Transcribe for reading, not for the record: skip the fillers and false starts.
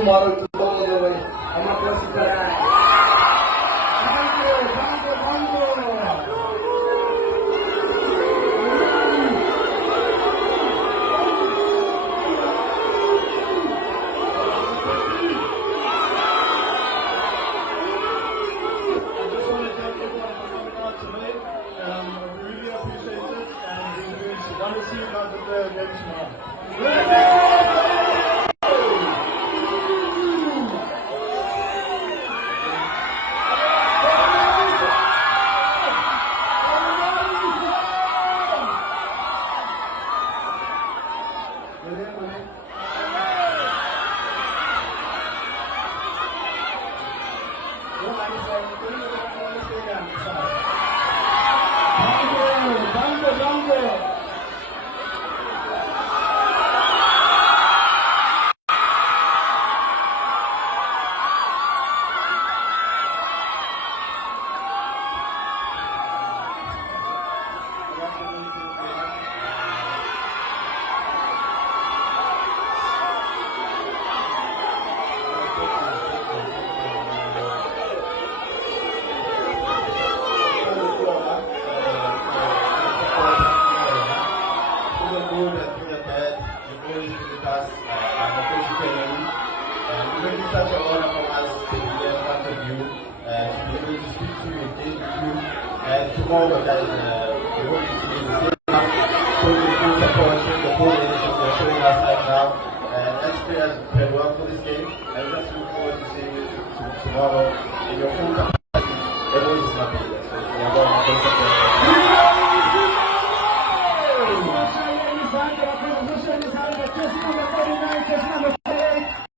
tomorrow to go all the way. I'm not going to cry. Want to see you about the game tomorrow. Such an honor for us to be here in front of you, to be able to speak to you, engage with you, and tomorrow, guys, we hope to see you the same up, showing the full support, showing the full leadership they're showing us right now, and let's pray as farewell for this game, and just look forward to seeing you tomorrow in your full capacity. Moses Mabhida.